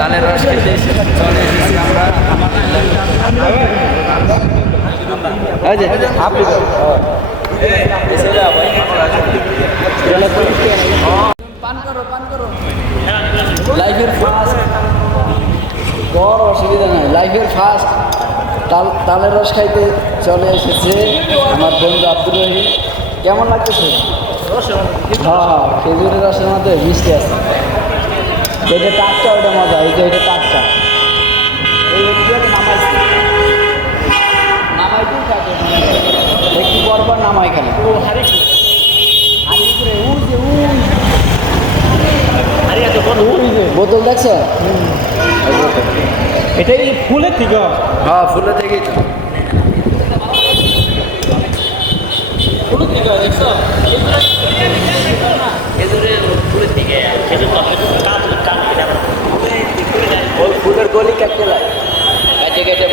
তালের রস খেতে পান করো পান করো লাইফের ফার্স্ট। বড় অসুবিধা নাই লাইফের ফার্স্ট তাল তালের রস খাইতে চলে এসেছে আমার বন্ধু আব্দুর রহিম কেমন লাগতেছে হ্যাঁ খেজুরের রসের মধ্যে মিষ্টি আছে যেটা ওটা মজা এই যে এটা এই একটু আগে নামাইছি নামাইতেই থাকে একটু পর পর নামাই খালি? ও হারি হারি করে? উই যে উই। উই যে। বোতল দেখছ? এটাই ফুলের থেকে? হ্যাঁ ফুলে থেকেই তো। ফুলের থেকে দেখছ? ফুলের লাগে কেটে কেটে